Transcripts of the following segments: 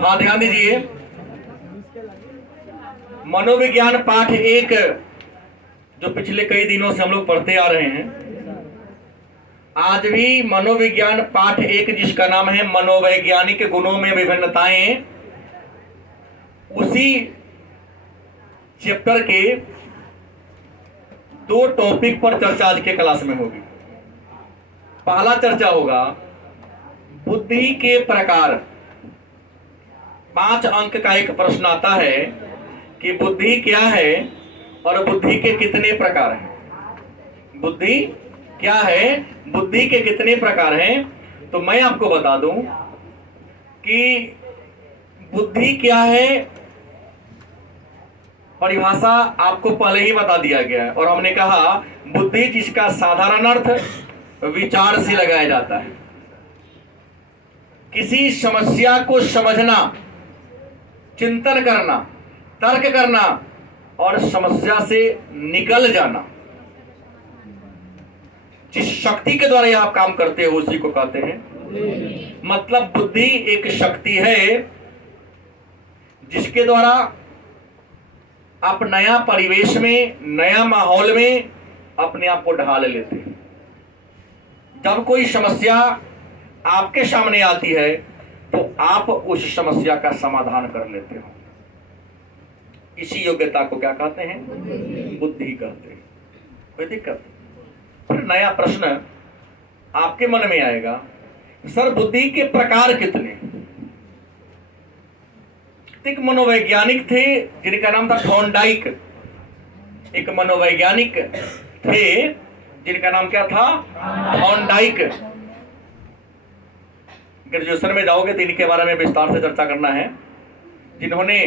हाँ ध्यान दीजिए, मनोविज्ञान पाठ एक जो पिछले कई दिनों से हम लोग पढ़ते आ रहे हैं, आज भी मनोविज्ञान पाठ एक जिसका नाम है मनोवैज्ञानिक गुणों में विभिन्नताएं, उसी चैप्टर के 2 टॉपिक पर चर्चा आज के क्लास में होगी। पहला चर्चा होगा बुद्धि के प्रकार। 5 अंक का एक प्रश्न आता है कि बुद्धि क्या है और बुद्धि के कितने प्रकार हैं। बुद्धि क्या है, बुद्धि के कितने प्रकार हैं। तो मैं आपको बता दूं कि बुद्धि क्या है, परिभाषा आपको पहले ही बता दिया गया है। और हमने कहा बुद्धि जिसका साधारण अर्थ विचार से लगाया जाता है, किसी समस्या को समझना, चिंतन करना, तर्क करना और समस्या से निकल जाना। जिस शक्ति के द्वारा यह आप काम करते हो उसी को कहते हैं। मतलब बुद्धि एक शक्ति है जिसके द्वारा आप नया परिवेश में, नया माहौल में अपने आप को ढाल लेते हैं। जब कोई समस्या आपके सामने आती है तो आप उस समस्या का समाधान कर लेते हो। इसी योग्यता को क्या कहते हैं? बुद्धि कहते हैं। कोई दिक्कत? फिर नया प्रश्न आपके मन में आएगा, सर बुद्धि के प्रकार कितने? एक मनोवैज्ञानिक थे जिनका नाम था थॉर्नडाइक। एक मनोवैज्ञानिक थे जिनका नाम क्या था? थॉर्नडाइक। ग्रेजुएशन में जाओगे तो इनके बारे में विस्तार से चर्चा करना है, जिन्होंने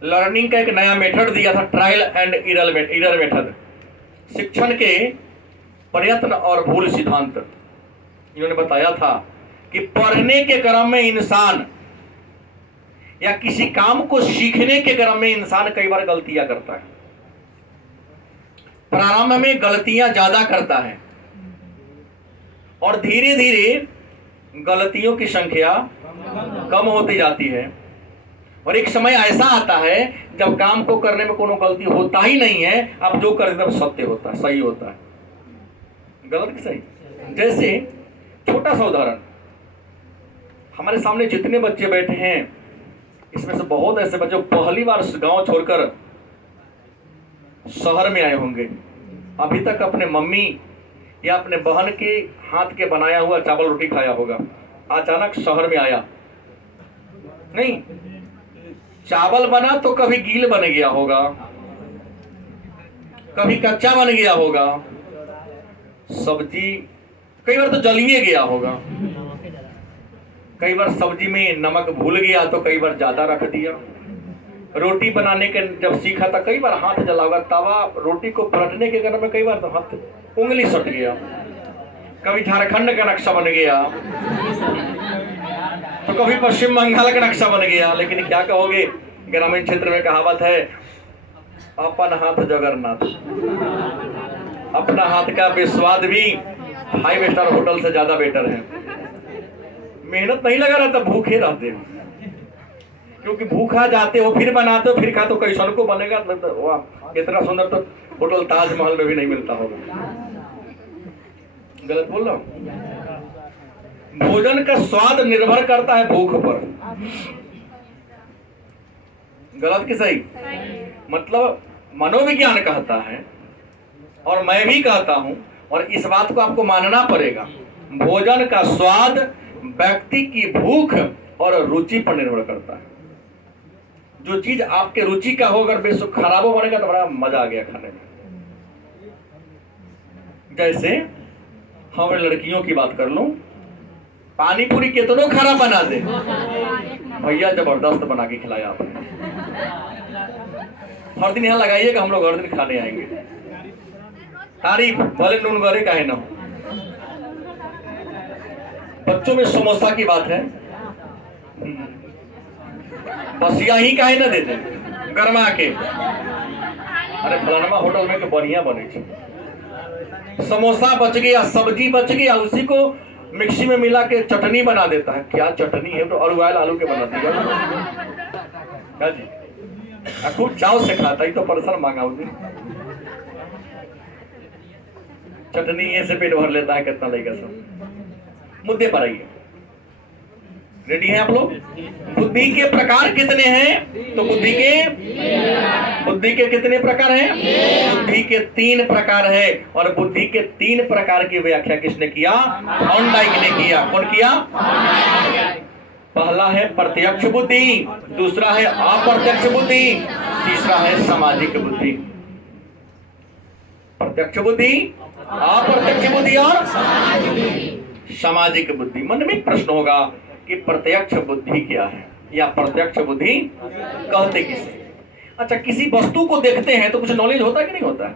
लर्निंग का एक नया मेथड दिया था, ट्रायल एंड एरर मेथड। शिक्षण के प्रयत्न और भूल सिद्धांत। इन्होंने बताया था कि पढ़ने के क्रम में इंसान या किसी काम को सीखने के क्रम में इंसान कई बार गलतियां करता है। प्रारंभ में गलतियां ज्यादा करता है और धीरे धीरे गलतियों की संख्या कम होती जाती है। और एक समय ऐसा आता है जब काम को करने में कोनो गलती होता ही नहीं है, अब जो कर एकदम सत्य होता है, सही होता है। गलत कि सही? जैसे छोटा सा उदाहरण, हमारे सामने जितने बच्चे बैठे हैं इसमें से बहुत ऐसे बच्चे पहली बार गांव छोड़कर शहर में आए होंगे। अभी तक अपने मम्मी या अपने बहन के हाथ के बनाया हुआ चावल रोटी खाया होगा। अचानक शहर में आया, नहीं, चावल बना तो कभी गील बन गया होगा, कभी कच्चा बन गया होगा, सब्जी कई बार तो जलिए गया होगा, कई बार सब्जी में नमक भूल गया तो कई बार ज्यादा रख दिया। रोटी बनाने के जब सीखा था कई बार हाथ जला होगा, तवा रोटी को पलटने के क्रम में कई बार तो हाथ उंगली सट गया, कभी झारखंड का नक्शा बन गया तो कभी पश्चिम बंगाल का नक्शा बन गया। लेकिन क्या कहोगे, ग्रामीण क्षेत्र में कहावत है, अपन हाथ जगन्नाथ। अपना हाथ का विस्वाद भी 5 स्टार होटल से ज्यादा बेटर है। मेहनत नहीं लगा रहता, भूखे रहते हो, क्योंकि भूखा जाते हो फिर बनाते हो फिर खा तो कैसन को बनेगा। वाह, इतना सुंदर तो होटल ताजमहल में भी नहीं मिलता होगा। गलत बोल रहा हूं? भोजन का स्वाद निर्भर करता है भूख पर। गलत कि सही? मतलब मनोविज्ञान कहता है और मैं भी कहता हूं, और इस बात को आपको मानना पड़ेगा, भोजन का स्वाद व्यक्ति की भूख और रुचि पर निर्भर करता है। जो चीज आपके रुचि का हो, अगर बेशक खराब हो बनेगा तो बड़ा मजा आ गया खाने में। जैसे हम लड़कियों की बात कर लूं, पानी पूरी कितनों खराब बना दे, भैया जबरदस्त बना के खिलाया आपने। हर दिन यहाँ लगाइएगा, हम लोग हर दिन खाने आएंगे। तारीफ भले नून भरे काहे ना हो। बच्चों में समोसा की बात है, बसिया ही काहे ना देते गरमा के। अरे फलानमा होटल में तो बढ़िया बने, समोसा बच गया, सब्जी बच गया, उसी को मिक्सी में मिला के चटनी बना देता है। क्या चटनी है? तो उबाल आलू के बनाती है क्या जी? खूब चाव से खाता ही तो परसर मांगा उसने। चटनी ये से पेट भर लेता है कितना लेगा सब। मुद्दे पर आइए, रेडी हैं आप लोग? बुद्धि के प्रकार कितने हैं? तो बुद्धि के कितने प्रकार हैं? बुद्धि के 3 प्रकार है। और बुद्धि के 3 प्रकार की व्याख्या किसने किया? थॉर्नडाइक ने किया। कौन किया? पहला है प्रत्यक्ष बुद्धि, दूसरा है अप्रत्यक्ष बुद्धि, तीसरा है सामाजिक बुद्धि। प्रत्यक्ष बुद्धि, अप्रत्यक्ष बुद्धि और सामाजिक बुद्धि। मन में एक प्रश्न होगा कि प्रत्यक्ष बुद्धि क्या है या प्रत्यक्ष बुद्धि कहते किसे? अच्छा, किसी वस्तु को देखते हैं तो कुछ नॉलेज होता है कि नहीं होता है?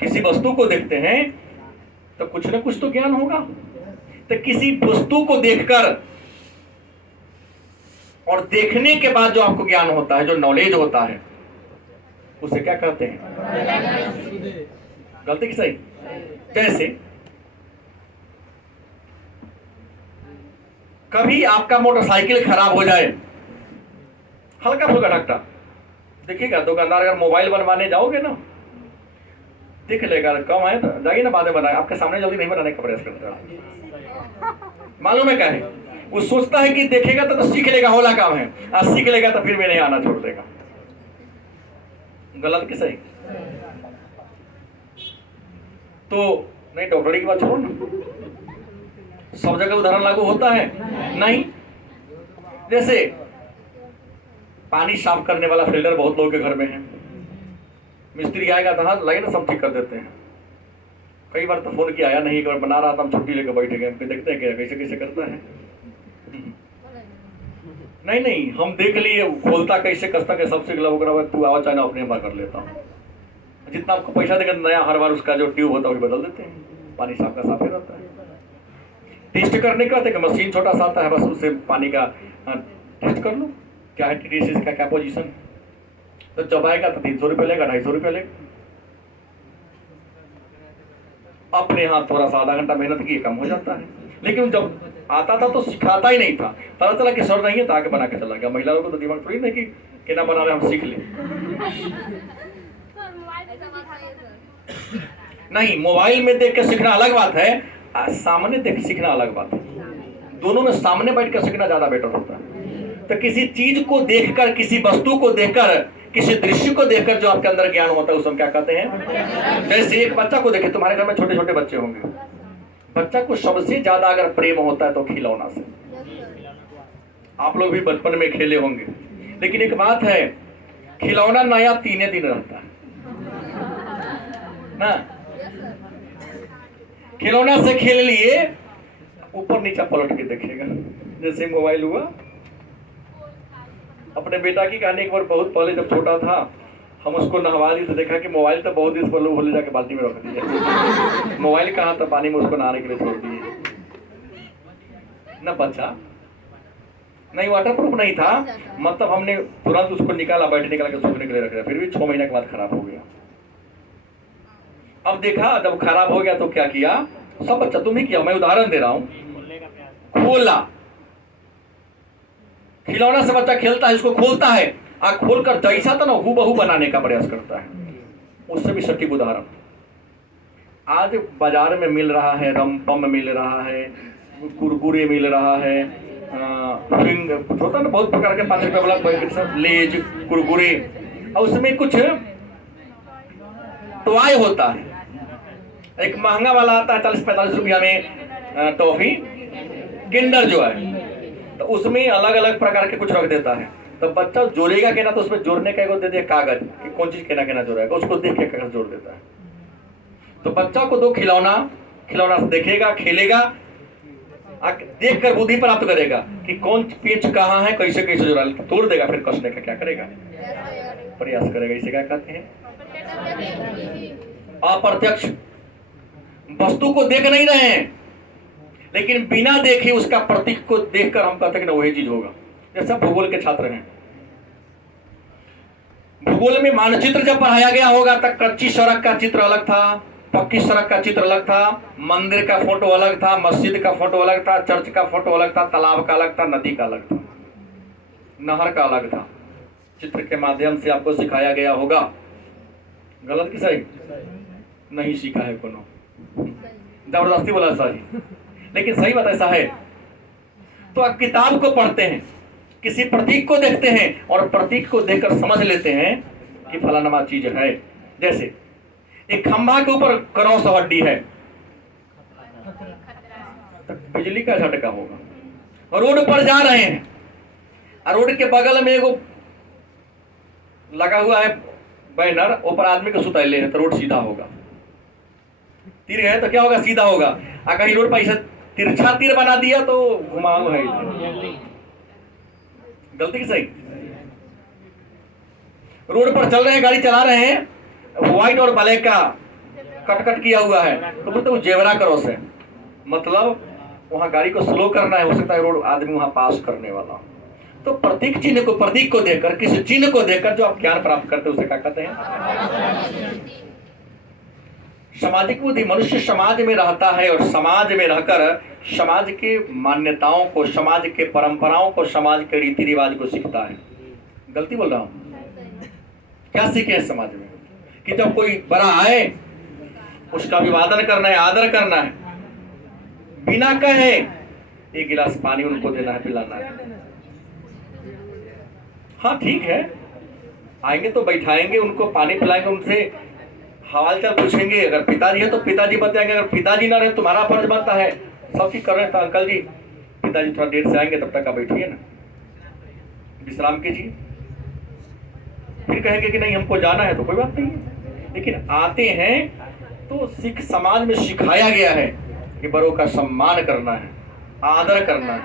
किसी वस्तु को देखते हैं तो कुछ ना कुछ तो ज्ञान होगा। तो किसी वस्तु को देखकर और देखने के बाद जो आपको ज्ञान होता है, जो नॉलेज होता है, उसे क्या कहते हैं? गलती कि सही? जैसे कभी आपका मोटरसाइकिल खराब हो जाए, हल्का फुल्का ढकता, देखिएगा दुकानदार अगर मोबाइल बनवाने जाओगे ना, देख लेगा कम है तो जाइए ना बाद में बनाए, आपके सामने जल्दी नहीं बनाने का प्रयास करता। मालूम है क्या है? वो सोचता है कि देखेगा तो सीख लेगा, होला काम है, और सीख लेगा तो फिर भी नहीं आना छोड़ देगा। गलत कि सही? तो नहीं, डॉक्टरी की बात छोड़ो ना, सब जगह उदाहरण लागू होता है नहीं। जैसे पानी साफ करने वाला फिल्टर बहुत लोगों के घर में है, मिस्त्री आएगा तो हाँ लगे ना सब ठीक कर देते हैं। कई बार तो फोन किया आया नहीं, एक बार बना रहा था, हम छुट्टी लेकर बैठे गए, फिर देखते हैं क्या कैसे कैसे करता है। नहीं, हम देख लिए खोलता कैसे कसता के सबसे गलत, तू आवाज चाहे अपने बार कर लेता हूँ। जितना आपको पैसा देगा नया हर बार उसका जो ट्यूब होता है वही बदल देते हैं। पानी साफ का साफ ही रहता है। टेस्ट करने का तो मशीन छोटा सा आता है, बस उससे पानी का टेस्ट कर लो क्या है टीडीएस का क्या पोजीशन। तो जब आएगा तो 300 रुपये लेगा, 250 रुपये लेगा। अपने हाथ थोड़ा सा आधा घंटा मेहनत की कम हो जाता है। लेकिन जब आता था तो सिखाता ही नहीं था, पता चला कि सर नहीं है तो आके बना के चला गया। महिला लोगों को तो दिमाग थोड़ी नहीं कि ना बना रहे हम सीख लें। नहीं, मोबाइल में देख के सीखना अलग बात है, सामने देख सीखना अलग बात है। दोनों में सामने बैठ कर सीखना ज्यादा बेटर होता है। तो किसी चीज को देखकर, किसी वस्तु को देखकर, किसी दृश्य को देखकर जो आपके अंदर ज्ञान होता है उसे हम क्या कहते हैं? जैसे एक बच्चा को देखे, तुम्हारे घर में छोटे छोटे बच्चे होंगे, बच्चा को सबसे ज्यादा अगर प्रेम होता है तो खिलौना से। आप लोग भी बचपन में खेले होंगे, लेकिन एक बात है, खिलौना नया 3 दिन रहता है ना। खिलौना से खेल लिए, ऊपर नीचा पलट के देखेगा। जैसे मोबाइल हुआ, अपने बेटा की कहानी, एक बार बहुत पहले जब छोटा था, हम उसको नहवा दी तो देखा कि मोबाइल तो बहुत दिन पहले भूल जाके बाल्टी में रख दिया। मोबाइल कहाँ था, पानी में उसको नहाने के लिए छोड़ दिए। न बच्चा नहीं, वाटर प्रूफ नहीं था, मतलब हमने तुरंत उसको निकाला, बैठ निकाल के सूखने के लिए रख दिया, फिर भी 6 महीने के बाद खराब हो गया। अब देखा जब खराब हो गया तो क्या किया, सब बच्चा तुम ही किया, मैं उदाहरण दे रहा हूं, खोला। खिलौना से बच्चा खेलता है, उसको खोलता है, खोलकर जैसा था ना हूबहू बनाने का प्रयास करता है। उससे भी सटीक उदाहरण आज बाजार में मिल रहा है, रमपम मिल रहा है, कुरकुरे मिल रहा है, होता ना बहुत प्रकार के 5 रुपए वाला लेज कुरकुरे, और उसमें कुछ टॉय होता है। एक महंगा वाला आता है 40-45 रुपया में टॉफी किंडर जो है, तो उसमें अलग अलग प्रकार के कुछ रख देता है। तो बच्चा जोड़ेगा के ना, तो उसमें जोड़ने का एक दे दिया कागज कि कौन चीज केना केना जोड़ेगा, उसको देख के कागज जोड़ देता है। तो बच्चा को दो खिलौना, खिलौना से देखेगा, खेलेगा, देख कर बुद्धि प्राप्त करेगा कि कौन पेच कहाँ है, कैसे कैसे जोड़ा, तोड़ देगा, फिर कसने का क्या करेगा, प्रयास करेगा। इसे क्या कहते हैं? अप्रत्यक्ष। वस्तु को देख नहीं रहे हैं, लेकिन बिना देखे उसका प्रतीक को देखकर हम कहते हैं कि वही चीज होगा। जैसे भूगोल के छात्र हैं, भूगोल में मानचित्र जब पढ़ाया गया होगा तब कच्ची सड़क का चित्र अलग था, पक्की सड़क का चित्र अलग था, मंदिर का फोटो अलग था, मस्जिद का फोटो अलग था, चर्च का फोटो अलग था, तालाब का अलग था, नदी का अलग था, नहर का अलग था। चित्र के माध्यम से आपको सिखाया गया होगा। गलत कि सही? नहीं सीखा है कोनो, जबरदस्ती बोला सही, लेकिन सही बात ऐसा है। तो आप किताब को पढ़ते हैं, किसी प्रतीक को देखते हैं और प्रतीक को देखकर समझ लेते हैं कि फलाना चीज है। जैसे एक खंभा के ऊपर क्रॉस हड्डी है तो बिजली का झटका होगा। रोड पर जा रहे हैं और रोड के बगल में एगो लगा हुआ है बैनर, ऊपर आदमी को सुतैले है तो रोड सीधा होगा। तीर है तो क्या होगा? सीधा होगा। और कहीं रोड पर ऐसा तिरछा तीर बना दिया तो घुमाऊ है। गलती की सही? रोड पर चल रहे हैं, गाड़ी चला रहे हैं, व्हाइट और ब्लैक का कट किया हुआ है तो बोलते वो जेवरा क्रॉस है, मतलब वहां गाड़ी को स्लो करना है, हो सकता है रोड आदमी वहां पास करने वाला। तो प्रतीक चिन्ह को, प्रतीक को देखकर, किसी चिन्ह को देखकर जो आप ज्ञान प्राप्त करते हैं उसे क्या कहते हैं? सामाजिक बुद्धि। मनुष्य समाज में रहता है और समाज में रहकर समाज के मान्यताओं को, समाज के परंपराओं को, समाज के रीति रिवाज को सीखता है। गलती बोल रहा हूं? क्या सीखे है समाज में? कि जब कोई बड़ा आए उसका अभिवादन करना है, आदर करना है, बिना कहे एक गिलास पानी उनको देना है, पिलाना है। हाँ ठीक है, आएंगे तो बैठाएंगे, उनको पानी पिलाएंगे, उनसे हाल चाल पूछेंगे। अगर पिताजी है तो पिताजी बताएंगे, अगर पिताजी ना रहे तुम्हारा फर्ज बनता है सब चीज कर रहे हैं तो अंकल जी पिताजी थोड़ा देर से आएंगे, तब तक आप बैठिए ना, विश्राम कीजिए। फिर कहेंगे कि नहीं हमको जाना है तो कोई बात नहीं है। लेकिन आते हैं तो सिख समाज में सिखाया गया है कि बड़ों का सम्मान करना है, आदर करना है,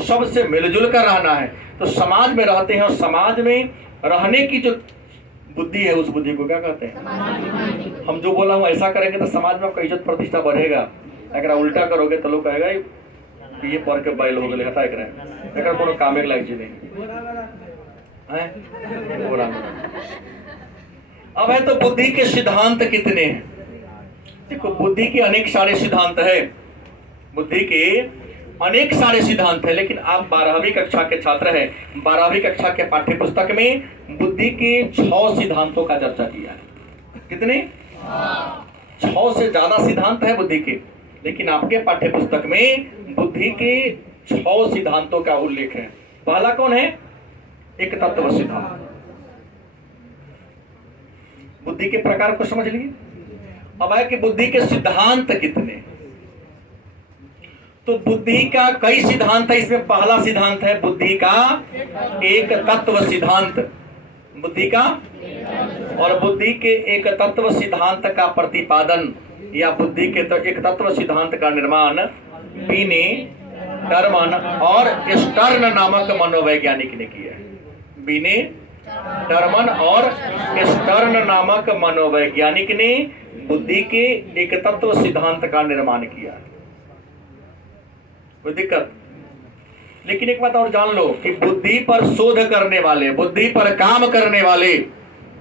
सबसे मिलजुल कर रहना है। तो समाज में रहते हैं और समाज में रहने की जो बुद्धि है उस बुद्धि को क्या कहते हैं? हम जो बोला हूँ ऐसा करेंगे तो समाज में आपका इज्जत प्रतिष्ठा बढ़ेगा। अगर उल्टा करोगे तो लोग कहेगा ये पढ़ के बैल हो गए, हटा कर कोनो कामे लायक चीज नहीं है। अब है तो बुद्धि के सिद्धांत कितने हैं? देखो बुद्धि के अनेक सारे सिद्धांत है, बुद्धि के अनेक सारे सिद्धांत है। लेकिन आप 12वीं कक्षा के छात्र हैं, 12वीं कक्षा के पाठ्य पुस्तक में बुद्धि के 6 सिद्धांतों का चर्चा किया है। कितने? 6 से ज्यादा सिद्धांत है बुद्धि के, लेकिन आपके पाठ्य पुस्तक में बुद्धि के 6 सिद्धांतों का उल्लेख है। पहला कौन है? एक तत्व सिद्धांत। बुद्धि के प्रकार को समझ लिए। अब है कि बुद्धि के सिद्धांत कितने? तो बुद्धि का कई सिद्धांत है। इसमें पहला सिद्धांत है बुद्धि का एक तत्व सिद्धांत। बुद्धि का और बुद्धि के एक तत्व सिद्धांत का प्रतिपादन या बुद्धि के तो एक तत्व सिद्धांत का निर्माण बीने, टर्मन और स्टर्न नामक मनोवैज्ञानिक ने किया है। बीने, टर्मन और स्टर्न नामक मनोवैज्ञानिक ने बुद्धि के एक तत्व सिद्धांत का निर्माण किया। कोई दिक्कत? लेकिन एक बात और जान लो कि बुद्धि पर शोध करने वाले, बुद्धि पर काम करने वाले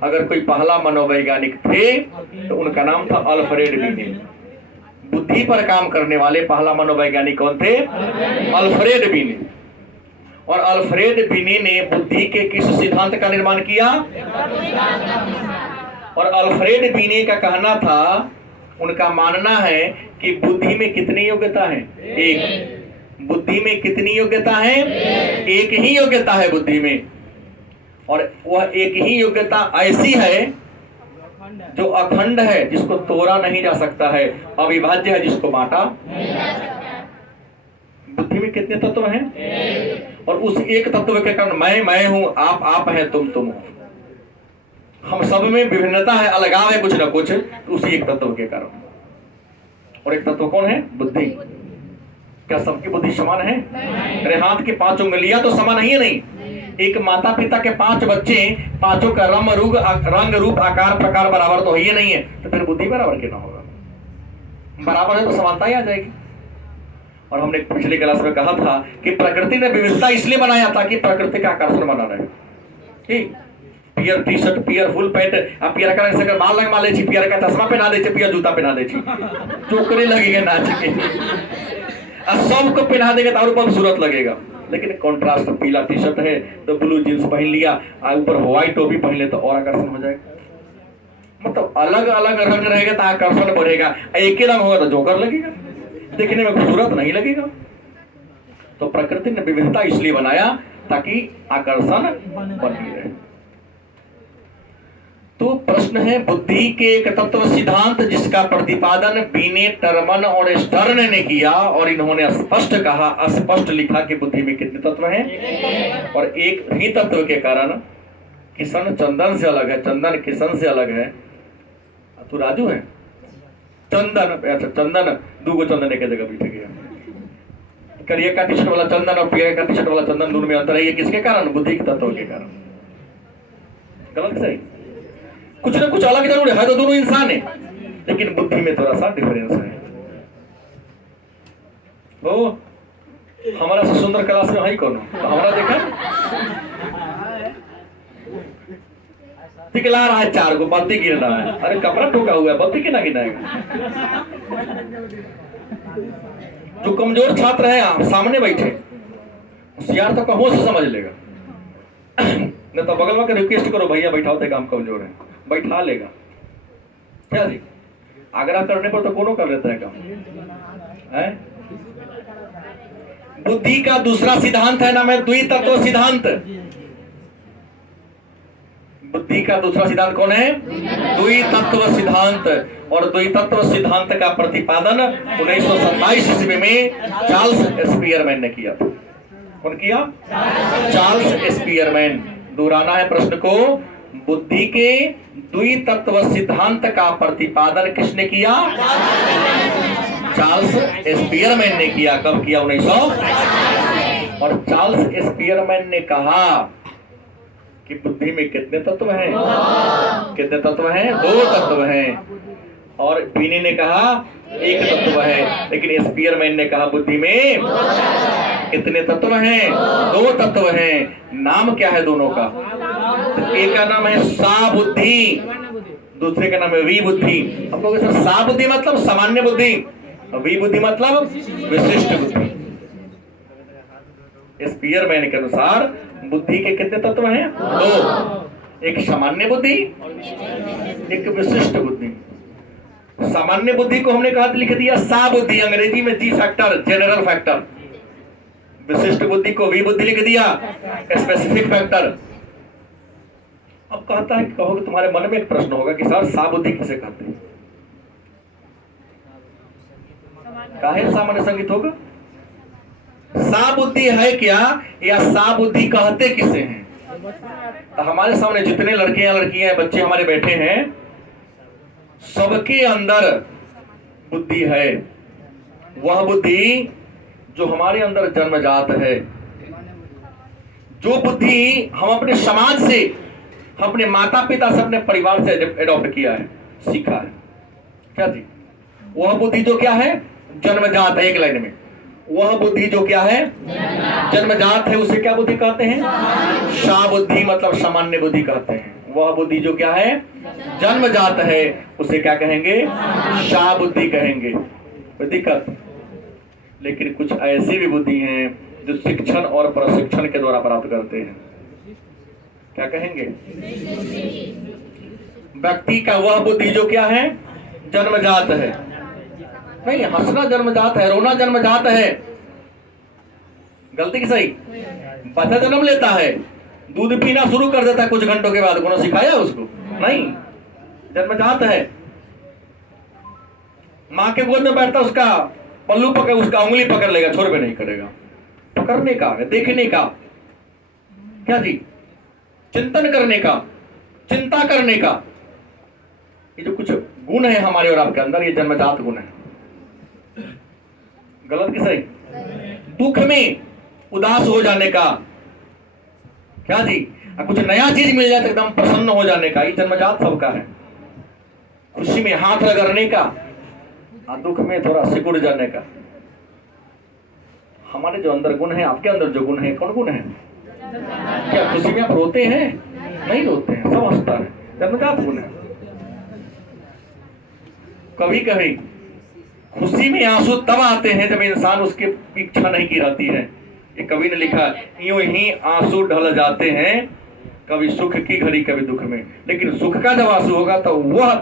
अगर कोई पहला मनोवैज्ञानिक थे तो उनका नाम था अल्फ्रेड बीने। बुद्धि पर काम करने वाले पहला मनोवैज्ञानिक कौन थे? अल्फ्रेड बीने। और अल्फ्रेड बीने ने बुद्धि के किस सिद्धांत का निर्माण किया? और अल्फ्रेड बीने का कहना था, उनका मानना है कि बुद्धि में कितनी योग्यता है? एक। बुद्धि में कितनी योग्यता है? एक ही योग्यता है बुद्धि में। और वह एक ही योग्यता ऐसी है जो अखंड है, जिसको तोड़ा नहीं जा सकता है, अविभाज्य है, जिसको बांटा। बुद्धि में कितने तत्व हैं? और उस एक तत्व के कारण मैं हूं, आप हैं, तुम हो। हम सब में विभिन्नता है, अलगाव है कुछ ना कुछ, तो उसी एक तत्व के कारण। और एक तत्व कौन है? बुद्धि। क्या सबकी बुद्धि समान है? अरे हाथ की 5 उंगलियां तो समान ही नहीं। एक माता पिता के 5 बच्चे, 5 का रंग रूप आकार प्रकार बराबर तो ही नहीं है, तो फिर बुद्धि बराबर क्यों ना होगा? बराबर है तो समानता ही आ जाएगी। और हमने पिछले क्लास में कहा था कि प्रकृति ने विविधता इसलिए बनाया था कि प्रकृति का आकर्षण बना रहे। ठीक, पियर टी शर्ट, पियर फुल पैंट, आ पियर का से बाल लग माले छी, पियर का चश्मा पहना दे छी, पियर जूता पहना दे छी, चोकरे लगेगा नाच के, आ सबको पहना देगा तो और खूबसूरत लगेगा। लेकिन कंट्रास्ट पीला टी शर्ट है तो ब्लू जींस पहन लिया, आ ऊपर व्हाइट टोपी पहन ले तो और आकर्षण हो जाएगा। मतलब अलग अलग रंग रहेगा तो आकर्षण बढ़ेगा, एक ही रंग होगा तो जोकर लगेगा, देखने में खूबसूरत नहीं लगेगा। तो प्रकृति ने विविधता इसलिए बनाया ताकि आकर्षण बनी रहे। तो प्रश्न है, बुद्धि के एक तत्व सिद्धांत जिसका प्रतिपादन बीने, टर्मन और स्टर्न ने किया, और इन्होंने स्पष्ट कहा, स्पष्ट लिखा कि बुद्धि में कितने तत्व हैं, और एक ही तत्व के कारण किशन चंदन से अलग है, चंदन किशन से अलग है। तू राजू है, चंदन, अच्छा चंदन दूगो चंदन एक जगह बैठ गया। करिया का टी शर्ट वाला चंदन और पीला का टी शर्ट वाला चंदन, दोनों में अंतर है। ये किसके कारण? बुद्धि के तत्व के कारण। गलत सही? कुछ ना कुछ अलग जरूर है, तो दोनों इंसान है, लेकिन बुद्धि में थोड़ा सा डिफरेंस है। ओ हमारा से सुंदर क्लास में है कौन? तो हमारा देखा टिकला रहा है, 4 को बत्ती गिर रहा है। अरे कपड़ा ठोका हुआ है, बत्ती कितना गिराएगा? जो कमजोर छात्र है आप सामने बैठे, होशियार तो कहों से समझ लेगा, नहीं तो बगल में रिक्वेस्ट करो, भैया बैठाओ थे, काम कमजोर है, बैठा लेगा। क्या जी, आग्रह करने पर तो कौन कर लेता है काम है? बुद्धि का दूसरा सिद्धांत है, नाम है द्वितत्व सिद्धांत। बुद्धि का दूसरा सिद्धांत कौन है? द्वितत्व सिद्धांत। और द्वितत्व सिद्धांत का प्रतिपादन 1927 ईस्वी में चार्ल्स स्पीयरमैन ने किया था। कौन किया? Charles Spearman. दोहराना है प्रश्न को, बुद्धि के द्वितत्व सिद्धांत का प्रतिपादन किसने किया? चार्ल्स स्पीयरमैन ने किया। कब किया? 1900। और चार्ल्स स्पीयरमैन ने कहा कि बुद्धि में कितने तत्व हैं? कितने तत्व हैं? 2 तत्व हैं। और बीने ने कहा 1 तत्व है, लेकिन स्पीयरमैन ने कहा बुद्धि में कितने तत्व हैं? 2 तत्व हैं। नाम क्या है दोनों का? एक का नाम है सा बुद्धि, दूसरे का नाम है वी बुद्धि। हम लोग सर सा बुद्धि मतलब सामान्य बुद्धि, वी बुद्धि मतलब विशिष्ट बुद्धि। स्पीयरमैन के अनुसार बुद्धि के कितने तत्व हैं? 2, एक सामान्य बुद्धि, एक विशिष्ट बुद्धि। सामान्य बुद्धि को हमने कहा लिख दिया सा बुद्धि, अंग्रेजी में जी फैक्टर, जनरल फैक्टर। विशिष्ट बुद्धि को वी बुद्धि लिख दिया, स्पेसिफिक फैक्टर। अब कहता है, कहोगे तुम्हारे मन में एक प्रश्न होगा कि सर सा बुद्धि किसे कहते हैं? काहे सामान्य संगीत होगा? सा बुद्धि है क्या, या सा बुद्धि कहते किसे हैं? तो हमारे सामने जितने लड़के या लड़कियां बच्चे हमारे बैठे हैं, सबके अंदर बुद्धि है। वह बुद्धि जो हमारे अंदर जन्मजात है, जो बुद्धि हम अपने समाज से, अपने माता पिता से, अपने परिवार से एडॉप्ट किया है, सीखा है। क्या जी? वह बुद्धि जो क्या है? जन्मजात है। एक लाइन में, वह बुद्धि जो क्या है? जन्मजात है, उसे क्या बुद्धि कहते हैं? शा बुद्धि मतलब सामान्य बुद्धि कहते हैं। वह बुद्धि जो क्या है? जन्मजात है, उसे क्या कहेंगे? शा बुद्धि कहेंगे। कोई दिक्कत? लेकिन कुछ ऐसी भी बुद्धि हैं जो शिक्षण और प्रशिक्षण के द्वारा प्राप्त करते हैं। क्या कहेंगे? व्यक्ति का वह बुद्धि जो क्या है? जन्मजात है। नहीं, हंसना जन्मजात है, रोना जन्मजात है। गलती की सही? बच्चा जन्म लेता है, दूध पीना शुरू कर देता है कुछ घंटों के बाद, कौन सिखाया उसको? नहीं, जन्मजात है। माँ के गोद में बैठता, उसका पल्लू पकड़, उसका उंगली पकड़ लेगा, छोड़ पे नहीं करेगा। पकड़ने का, देखने का, क्या जी? चिंतन करने का, चिंता करने का, ये जो कुछ गुण है हमारे और आपके अंदर, ये जन्मजात गुण है। गलत की सही? दुख में उदास हो जाने का, क्या जी? कुछ नया चीज मिल जाए तो एकदम प्रसन्न हो जाने का, ये जन्मजात सबका है। खुशी में हाथ रगड़ने का, दुख में थोड़ा सिकुड़ जाने का। हमारे जो अंदर गुण है, आपके अंदर जो गुण है, कौन गुण है? क्या खुशी में आप रोते हैं? नहीं रोते हैं। समझता है, जन्मजात गुण है। कभी कभी खुशी में आंसू तब आते हैं जब इंसान उसकी इच्छा नहीं की रहती है। ये कवि ने लिखा, यूं ही आंसू ढल जाते हैं कभी सुख की घड़ी कभी दुख में, लेकिन सुख का जब आंसू होगा तो वह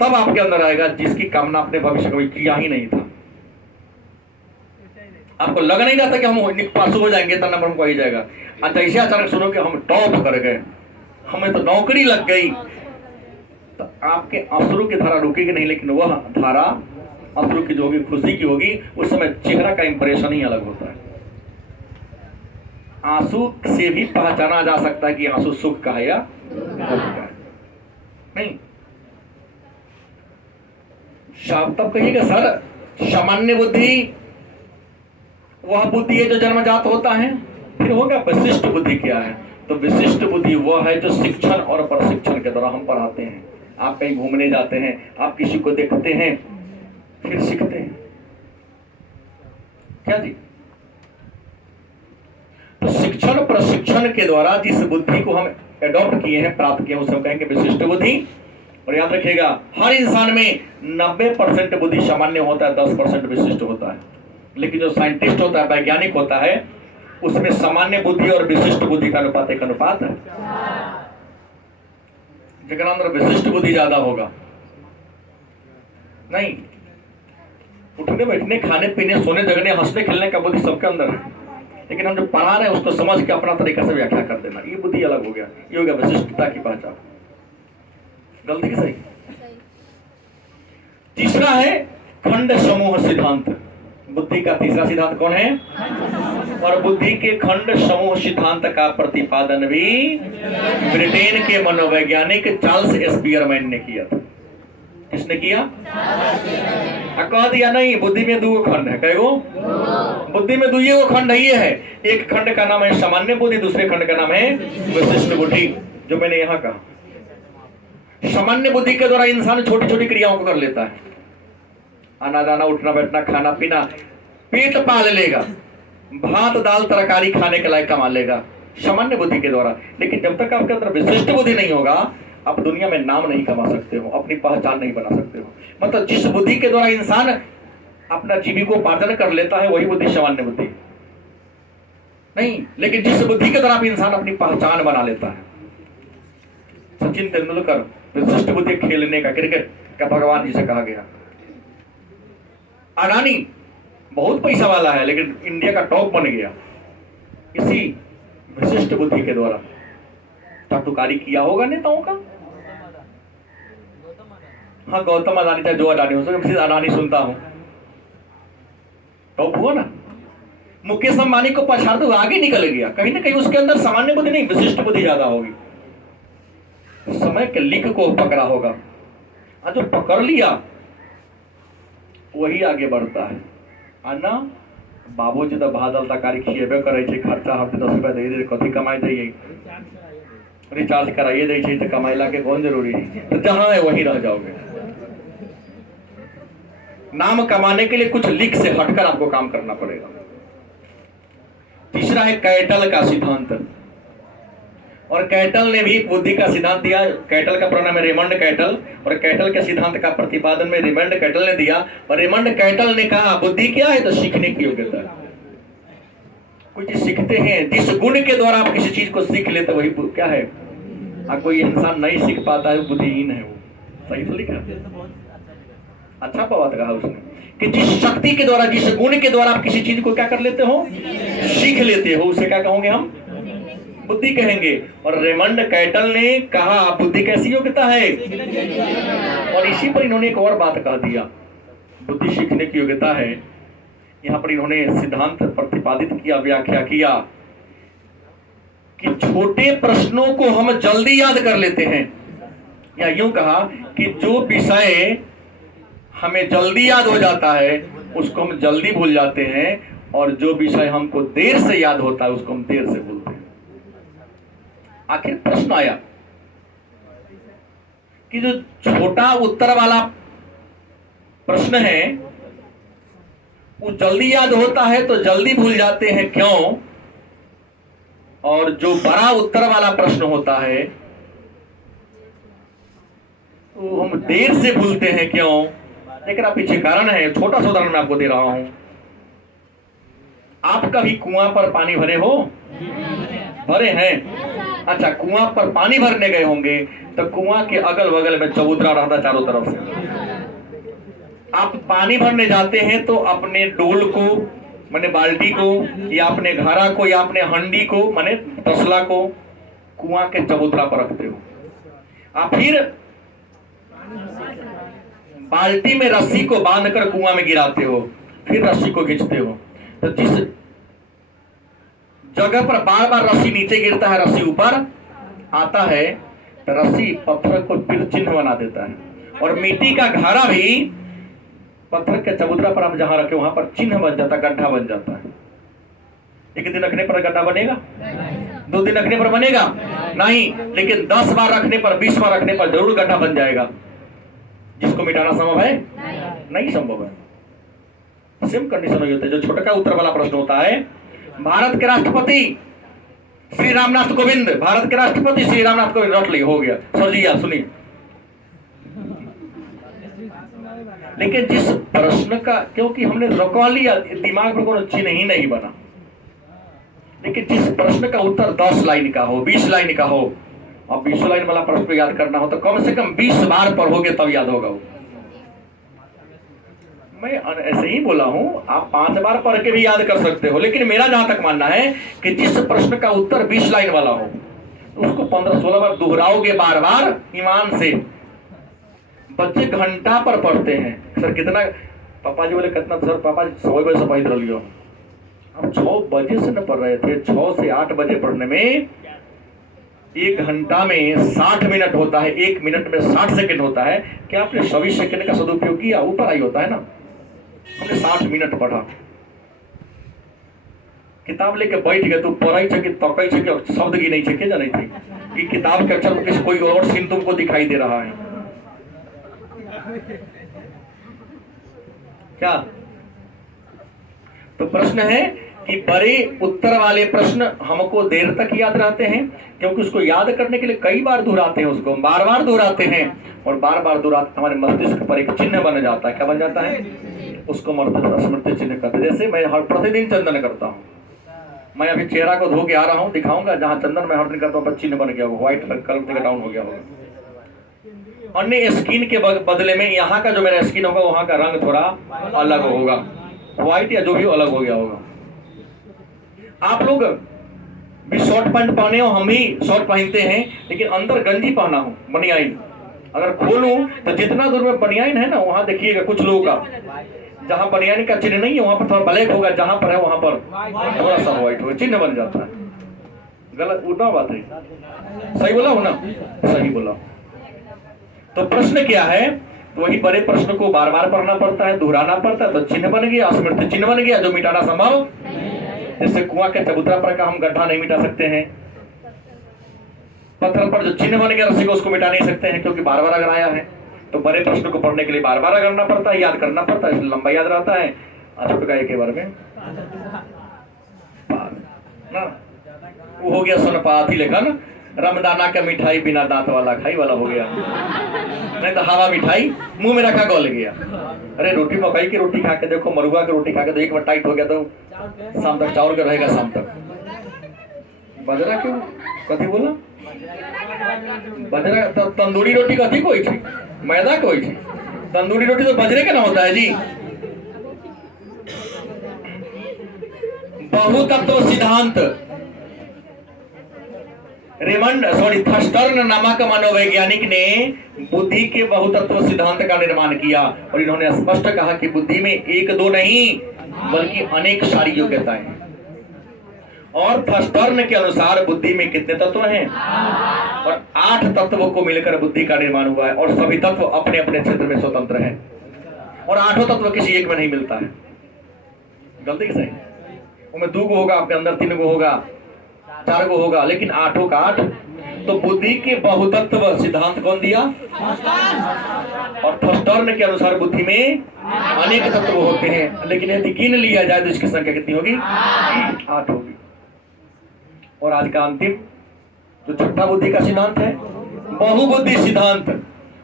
तब आपके अंदर आएगा जिसकी कामना आपने भविष्य कभी किया ही नहीं था। आपको लग नहीं रहा था कि हम पास हो जाएंगे तो नंबर हमको आ ही जाएगा, अच्छा ऐसे अचानक सुनो कि हम टॉप कर गए, हमें तो नौकरी लग गई, तो आपके अश्रु की धारा रुकेगी नहीं, लेकिन वह धारा अश्रु की जो होगी, खुशी की होगी, उस समय चेहरा का इंप्रेशन ही अलग होता है। आंसू से भी पहचाना जा सकता है कि आंसू सुख का है या दुख का है। नहीं तब कहिएगा सर सामान्य बुद्धि वह बुद्धि है जो जन्मजात होता है, फिर होगा विशिष्ट बुद्धि क्या है? तो विशिष्ट बुद्धि वह है जो शिक्षण और प्रशिक्षण के द्वारा हम पढ़ाते हैं। आप कहीं घूमने जाते हैं, आप किसी को देखते हैं, फिर सीखते हैं क्या जी? तो शिक्षण प्रशिक्षण के द्वारा जिस बुद्धि को हम एडॉप्ट किए हैं, प्राप्त किए हैं, उसे हम कहेंगे विशिष्ट बुद्धि। और याद रखिएगा हर इंसान में 90% बुद्धि सामान्य होता है, 10% विशिष्ट होता है। लेकिन जो साइंटिस्ट होता है, वैज्ञानिक होता है, उसमें सामान्य बुद्धि और विशिष्ट बुद्धि का अनुपात एक अनुपात है। जिसके अंदर विशिष्ट बुद्धि ज्यादा होगा, नहीं उठने बैठने, खाने पीने, सोने जगने, हंसने खेलने का बुद्धि सबके अंदर है, लेकिन हम जो पढ़ा रहे हैं उसको समझ के अपना तरीका से व्याख्या कर देना, ये बुद्धि अलग हो गया। ये हो गया विशिष्टता की पहचान। गलती की सही? तीसरा है खंड समूह सिद्धांत। बुद्धि का तीसरा सिद्धांत कौन है? और बुद्धि के खंड समूह सिद्धांत का प्रतिपादन भी ब्रिटेन के मनोवैज्ञानिक चार्ल्स स्पीयरमैन ने किया था। किसने किया? कह दिया नहीं, बुद्धि में दो खंड है। कहो बुद्धि में दो खंड है। ये है, एक खंड का नाम है सामान्य बुद्धि, दूसरे खंड का नाम है विशिष्ट बुद्धि। जो मैंने यहां कहा, सामान्य बुद्धि के द्वारा इंसान छोटी छोटी क्रियाओं को कर लेता है, आना जाना, उठना बैठना, खाना पीना, पेट पाल लेगा, भात दाल तरकारी खाने के लायक कमा लेगा सामान्य बुद्धि के द्वारा। लेकिन जब तक आपके अंदर विशिष्ट बुद्धि नहीं होगा, आप दुनिया में नाम नहीं कमा सकते हो, अपनी पहचान नहीं बना सकते हो। मतलब जिस बुद्धि के द्वारा इंसान अपना जीविकोपार्जन कर लेता है वही बुद्धि सामान्य बुद्धि नहीं, लेकिन जिस बुद्धि के द्वारा इंसान अपनी पहचान बना लेता है। सचिन तेंदुलकर विशिष्ट बुद्धि खेलने का, क्रिकेट का भगवान जिसे कहा गया। अडानी बहुत पैसा वाला है लेकिन इंडिया का टॉप बन गया इसी विशिष्ट बुद्धि के द्वारा। चाटुकारी किया होगा नेताओं का। हाँ, गौतम अडानी चाहे जो अडानी हो सके, अडानी सुनता हूं, टॉप हुआ ना। मुकेश अंबानी को पछाड़ दो, आगे निकल गया। कहीं ना कहीं उसके अंदर सामान्य बुद्धि नहीं, विशिष्ट बुद्धि ज्यादा होगी। समय के लिख को पकड़ा होगा, जो पकड़ लिया वही आगे बढ़ता है। आना बाबूजी तो भादल तरकारी खिएबे करे छे, खर्चा हफ्ते 10 रुपया दे दे, कथी कमाई जाइए, रिचार्ज कराइए दे छे, तो कमाइला के कौन जरूरी है? तो जहां है वहीं रह जाओगे। नाम कमाने के लिए कुछ लिख से हटकर आपको काम करना पड़ेगा। तीसरा है कैटल का सिद्धांत। और कैटल ने भी एक बुद्धि का सिद्धांत दिया। कैटल का पूरा नाम है रेमंड कैटल, और कैटल के सिद्धांत का प्रतिपादन में रेमंड कैटल ने दिया। और रेमंड कैटल ने कहा बुद्धि क्या है? तो सीखने की योग्यता है। कुछ सीखते हैं, जिस गुण के द्वारा आप किसी चीज को सीख लेते वही क्या है। कोई इंसान नहीं सीख पाता है, बुद्धिहीन है वो। सही तो लिखा, अच्छा बात कहा उसने कि जिस शक्ति के द्वारा, जिस गुण के द्वारा आप किसी चीज को क्या कर लेते हो, सीख लेते हो, उसे क्या कहोगे हम? बुद्धि कहेंगे। और रेमंड कैटल ने कहा बुद्धि कैसी योग्यता है, और इसी पर इन्होंने एक और बात कह दिया, बुद्धि सीखने की योग्यता है। यहां पर इन्होंने सिद्धांत प्रतिपादित किया, व्याख्या किया कि छोटे प्रश्नों को हम जल्दी याद कर लेते हैं, या यूं कहा कि जो विषय हमें जल्दी याद हो जाता है उसको हम जल्दी भूल जाते हैं, और जो विषय हमको देर से याद होता है उसको हम देर से भूलते हैं। आखिर प्रश्न आया कि जो छोटा उत्तर वाला प्रश्न है वो जल्दी याद होता है तो जल्दी भूल जाते हैं, क्यों? और जो बड़ा उत्तर वाला प्रश्न होता है तो हम देर से भूलते हैं क्यों? लेकिन पीछे कारण है, छोटा सा उदाहरण मैं आपको दे रहा हूं। आप कभी कुआं पर पानी भरे हो? भरे हैं? अच्छा, कुआं पर पानी भरने गए होंगे तो कुआं के अगल बगल में चबूतरा रहता चारों तरफ से। आप पानी भरने जाते हैं तो अपने डोल को माने बाल्टी को या अपने घड़ा को या अपने हंडी को माने तसला को कुआं के चबूतरा पर रखते हो। आप फिर बाल्टी में रस्सी को बांधकर कुआं में गिराते हो, फिर रस्सी को खींचते हो। तो जिस जगह पर बार बार रस्सी नीचे गिरता है, रस्सी ऊपर आता है, तो रस्सी पत्थर को फिर चिन्ह बना देता है। और मिट्टी का घड़ा भी पत्थर के चबूतरा पर हम जहां रखे वहां पर चिन्ह बन जाता, गड्ढा बन जाता है। एक दिन रखने पर गड्ढा बनेगा? 2 दिन रखने पर बनेगा? नहीं, लेकिन 10 बार रखने पर, 20 बार रखने पर जरूर गड्ढा बन जाएगा। जिसको मिटाना संभव है? नहीं संभव है। सेम कंडीशन हो जाता है। जो छोटा का उत्तर वाला प्रश्न होता है, भारत के राष्ट्रपति श्री रामनाथ कोविंद, भारत के राष्ट्रपति श्री रामनाथ कोविंद, रट ली, हो गया। सर जी यार सुनिए, लेकिन जिस प्रश्न का, क्योंकि हमने रखवा लिया, दिमाग में कोई चिन्ह ही नहीं बना, लेकिन जिस प्रश्न का उत्तर 10 लाइन का हो, 20 लाइन का हो, और 20 लाइन वाला प्रश्न याद करना हो तो कम से कम 20 बार पढ़ोगे तब याद होगा वो। मैं ऐसे ही बोला हूं, आप 5 बार पढ़ के भी याद कर सकते हो, लेकिन मेरा जहां तक मानना है कि जिस प्रश्न का उत्तर 20 लाइन वाला हो तो उसको 15-16 बार दोहराओगे बार बार ईमान से। बच्चे घंटा पर पढ़ते हैं। सर कितना? पापा जी बोले कितना? सर पापा जी 100 बजे से पढ़ लियो। हम 6 बजे से न पढ़ रहे थे। 6 से 8 बजे पढ़ने में 1 घंटा में 60 मिनट होता है, 1 मिनट में 60 सेकंड होता है। क्या आपने 24 सेकंड का सदुपयोग किया? ऊपर आई होता है ना। हमने 60 मिनट पढ़ा। किताब लेके बैठ गए तो पढ़ाई छे कि तकई छे कि शब्द की नहीं छे के जाने थी कि किताब के अक्षर में किसी कोई और सीन तुमको दिखाई दे रहा है क्या? तो प्रश्न है कि बड़े उत्तर वाले प्रश्न हमको देर तक याद रहते हैं, क्योंकि उसको याद करने के लिए कई बार दोहराते हैं, उसको बार बार दोहराते हैं, और बार बार दोहराते हमारे मस्तिष्क पर एक चिन्ह बन जाता है। क्या बन जाता है? उसको स्मृति चिन्ह कहते हैं। जैसे मैं हर प्रतिदिन चंदन करता हूँ, मैं अभी चेहरा को धो के आ रहा हूँ, दिखाऊंगा जहां चंदन मैं हर दिन करता हूँ चिन्ह बन गया, व्हाइट कलर डाउन हो गया होगा। अन्य स्किन के बदले में यहाँ का जो मेरा स्किन होगा वहां का रंग थोड़ा अलग होगा, व्हाइट या जो भी अलग हो गया होगा। आप लोग भी शॉर्ट पैंट पहने हो, हम भी शॉर्ट पहनते हैं, लेकिन अंदर गंजी पहना हो, बनियाइन। अगर खोलूं तो जितना दूर में बनियाइन है ना, वहां देखिएगा कुछ लोगों का जहां बनियाइन का चिन्ह नहीं है वहां पर थोड़ा ब्लैक होगा, जहां पर है वहां पर थोड़ा सा व्हाइट होगा, चिन्ह बन जाता है। गलत उल्टा बात है? सही बोला हो ना? सही बोला। तो प्रश्न क्या है? तो वही बड़े प्रश्न को बार बार पढ़ना पड़ता है, दोहराना पड़ता है, तो चिन्ह बन गया, स्मृति चिन्ह बन गया, जो मिटाना संभव। जैसे कुआं के चबूतरा पर का हम गड्ढा नहीं मिटा सकते हैं, पत्थर पर जो चिन्ह बन गया रस्सी को उसको मिटा नहीं सकते हैं, क्योंकि बार बार अगर आया है। तो बड़े प्रश्न को पढ़ने के लिए बार बार करना पड़ता है, याद करना पड़ता है, लंबा याद रहता है। छोटे का एक बार में ना वो हो गया सोनपाती, लेकिन रमदाना का मिठाई बिना दांत वाला खाई वाला हो गया, नहीं तो हवा मिठाई मुंह में रखा गल गया। अरे रोटी मकई की रोटी खा के देखो, मरुआ की रोटी खा के तो एक बार टाइट हो गया तो शाम तक चावल का रहेगा, शाम तक बजरा क्यों कथी बोला? बजरा तो तंदूरी रोटी कथी कोई थी? मैदा कोई थी? तंदूरी रोटी तो बजरे का ना होता है जी। बहुतत्व सिद्धांत थर्स्टर्न नामक मनोवैज्ञानिक ने बुद्धि के बहुतत्व सिद्धांत का निर्माण किया, और इन्होंने स्पष्ट कहा कि बुद्धि में 1-2 नहीं बल्कि अनेक सारी योग्यताएं हैं। और थर्स्टर्न के अनुसार बुद्धि में कितने तत्व हैं? और 8 तत्वों को मिलकर बुद्धि का निर्माण हुआ है, और सभी तत्व अपने अपने क्षेत्र में स्वतंत्र हैं, और 8 तत्व किसी एक में नहीं मिलता है। गलती सही? उनमें 2 को होगा, अपने अंदर 3 को होगा, 4 को होगा, लेकिन 8 का 8। तो बुद्धि के बहुतत्व सिद्धांत कौन दिया? और थर्स्टर्न के अनुसार बुद्धि में अनेक तत्व होते हैं, लेकिन यदि गिन लिया जाए तो इसकी संख्या कितनी होगी? 8 होगी। और आज का अंतिम जो छठा बुद्धि का सिद्धांत है, बहुबुद्धि सिद्धांत।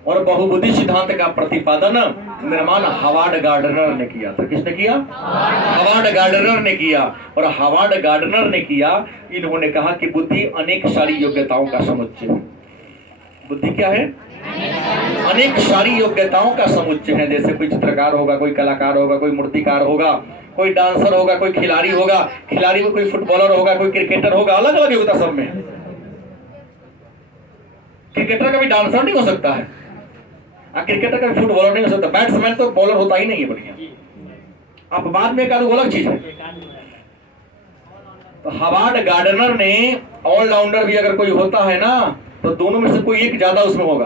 और बहुबुद्धि सिद्धांत का प्रतिपादन निर्माण हावर्ड गार्डनर ने किया था। किसने किया? हावर्ड गार्डनर ने किया। और हावर्ड गार्डनर ने किया, इन्होंने कहा कि बुद्धि अनेक सारी योग्यताओं का समुच्चय है। बुद्धि क्या है? अनेक सारी योग्यताओं का समुच्चय है। जैसे कोई चित्रकार होगा, कोई कलाकार होगा, कोई मूर्तिकार होगा, कोई डांसर होगा, कोई खिलाड़ी होगा, खिलाड़ी में कोई फुटबॉलर होगा, कोई क्रिकेटर होगा, अलग अलग योग्यता सब में। क्रिकेटर का भी डांसर नहीं हो सकता है, क्रिकेटर का भी फुटबॉलर नहीं हो सकता, बैट्समैन तो बॉलर होता ही नहीं है बढ़िया। अब बाद में एक अलग चीज है। तो हावर्ड गार्डनर ने ऑलराउंडर भी अगर कोई होता है ना, तो दोनों में से कोई एक ज्यादा उसमें होगा।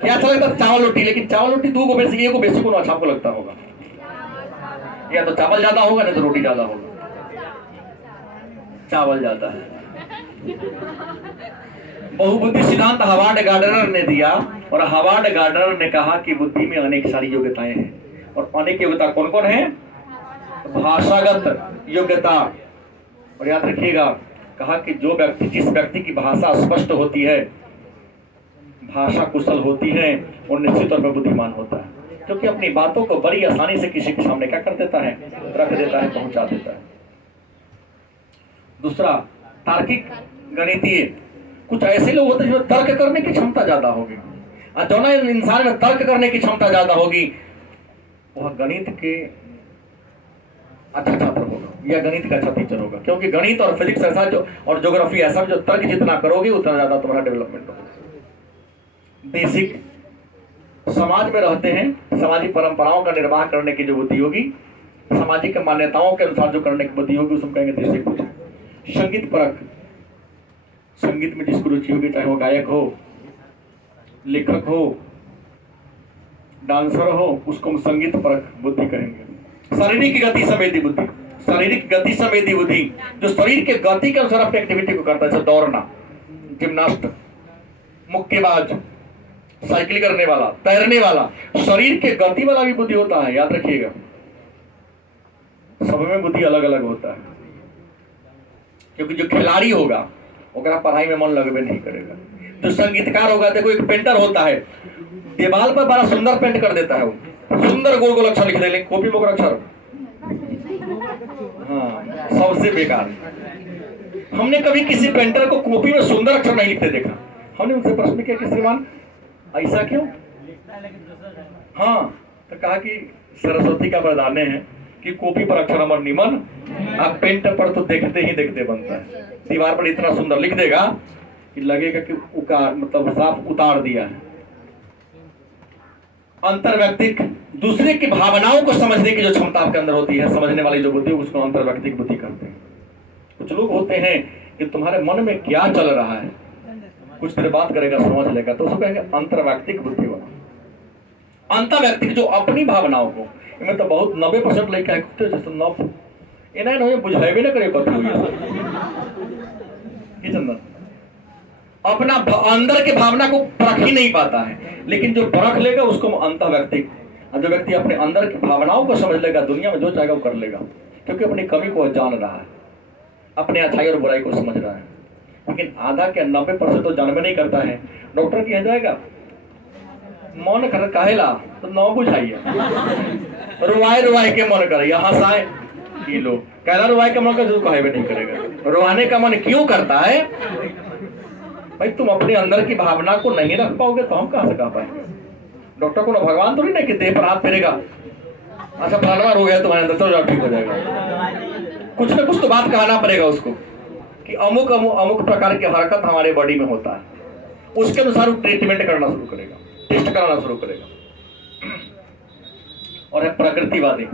क्या अच्छा लगता है? चावल रोटी। लेकिन चावल रोटी दो को बेसिक, एक को बेसिक को अच्छा आपको लगता होगा, या तो चावल ज्यादा होगा नहीं तो रोटी ज्यादा होगा। चावल ज्यादा है। बहुबुद्धि सिद्धांत हावर्ड गार्डनर ने दिया, और हावर्ड गार्डनर ने कहा कि बुद्धि में अनेक सारी योग्यताएं हैं। और अनेक योग्यता कौन कौन है? भाषागत योग्यता। और याद रखिएगा, कहा कि जो व्यक्ति, जिस व्यक्ति की भाषा स्पष्ट होती है, भाषा कुशल होती है, और निश्चित तौर पर बुद्धिमान होता है, क्योंकि अपनी बातों को बड़ी आसानी से किसी के सामने क्या कर देता है? रख देता है, पहुंचा देता है। दूसरा, तार्किक गणितीय। कुछ ऐसे लोग होते हैं जो तर्क करने की क्षमता ज्यादा होगी, और जो ना इंसान में तर्क करने की क्षमता ज्यादा होगी, वह गणित के अच्छा छात्र होगा या गणित का अच्छा टीचर होगा। क्योंकि गणित और फिजिक्स ऐसा जो, और ज्योग्राफी ऐसा जो तर्क जितना करोगे उतना ज्यादा तुम्हारा डेवलपमेंट होगा। बेसिक समाज में रहते हैं, सामाजिक परंपराओं का निर्वाह करने की जो बुद्धि होगी, सामाजिक मान्यताओं के अनुसार जो करने की बुद्धि होगी, उसको कहेंगे बेसिक बुद्धि। संगीत परक, संगीत में जिसको रुचि होगी, चाहे वो गायक हो, लेखक हो, डांसर हो, उसको हम संगीत परक बुद्धि कहेंगे। शारीरिक गति संवेदी बुद्धि। शारीरिक गति संवेदी बुद्धि जो शरीर के गति के अनुसार अपनी एक्टिविटी को करता है, जैसे दौड़ना, जिम्नास्ट, मुक्केबाज, साइकिल करने वाला, तैरने वाला, शरीर के गति वाला भी बुद्धि होता है। याद रखिएगा, सब में बुद्धि अलग अलग होता है। क्योंकि जो खिलाड़ी होगा वो पढ़ाई में मन लगवे नहीं करेगा। जो संगीतकार होगा, देखो एक पेंटर होता है, दीवार पर बड़ा सुंदर पेंट कर देता है, वो सुंदर गोल गोल अक्षर लिख दे, लेकिन कॉपी में अक्षर हाँ सबसे बेकार। हमने कभी किसी पेंटर को कॉपी में सुंदर अक्षर नहीं लिखते देखा। हमने उनसे प्रश्न किया कि श्रीमान ऐसा क्यों? हाँ, तो कहा कि सरस्वती का वरदान है कि कॉपी पर अक्षर अमर निमन, आप पेंट पर तो देखते ही देखते बनता है। दीवार पर इतना सुंदर लिख देगा कि लगेगा कि उकार मतलब साफ उतार दिया है। अंतर्व्यक्तिक, दूसरे की भावनाओं को समझने की जो क्षमता आपके अंदर होती है, समझने वाली जो बुद्धि, उसको अंतर्व्यक्तिक बुद्धि करते हैं। कुछ लोग होते हैं कि तुम्हारे मन में क्या चल रहा है, कुछ देर बात करेगा, समझ लेगा, तो उसको कहेंगे अंतर्व्यक्तिक बुद्धि वाला। अंतर्व्यक्तिक जो अपनी भावनाओं को, इनमें तो बहुत 90% लेके आए जैसे नफ इन्हें बुझावे ना करे चंदन, अपना अंदर के भावना को परख ही नहीं पाता है। लेकिन जो परख लेगा उसको अंतर्व्यक्तिक, जो व्यक्ति अपने अंदर की भावनाओं को समझ लेगा, दुनिया में जो चाहेगा वो कर लेगा, क्योंकि अपनी कमी को जान रहा है, अपने अच्छाई और बुराई को समझ रहा है। लेकिन आधा के 90% तो जानवे नहीं करता है। डॉक्टर कह जाएगा मन कर कहेला तो न बुझाइए, रुआए रुआए के मन करे, हंसाए कि लोग कहला रुआए के मन कर जो कहे नहीं करेगा। रुआने का मन क्यों करता है भाई? तुम अपने अंदर की भावना को नहीं रख पाओगे तो हम कहां से कह पाएंगे? डॉक्टर को ना भगवान तो नहीं कि देह पर हाथ फेरेगा, अच्छा फलाना हो गया तुम्हारे अंदर तो ठीक हो जाएगा। कुछ ना कुछ तो बात कहना पड़ेगा उसको कि अमुक अमुक अमुक प्रकार की हरकत हमारे बॉडी में होता है, उसके अनुसार वो ट्रीटमेंट करना शुरू करेगा, टेस्ट कराना शुरू करेगा। और है प्रकृतिवादी,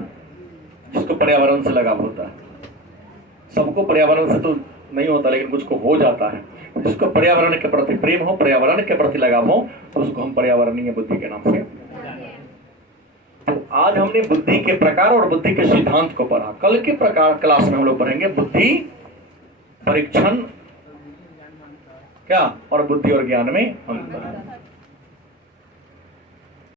जिसको पर्यावरण से लगाव होता है। सबको पर्यावरण से तो नहीं होता, लेकिन कुछ को हो जाता है। जिसको पर्यावरण के प्रति प्रेम हो, पर्यावरण के प्रति लगाव हो, तो उसको हम पर्यावरणीय बुद्धि के नाम से। तो आज हमने बुद्धि के प्रकार और बुद्धि के सिद्धांत को पढ़ा। कल के प्रकार क्लास में हम लोग पढ़ेंगे बुद्धि परीक्षण क्या और बुद्धि और ज्ञान में अंतर।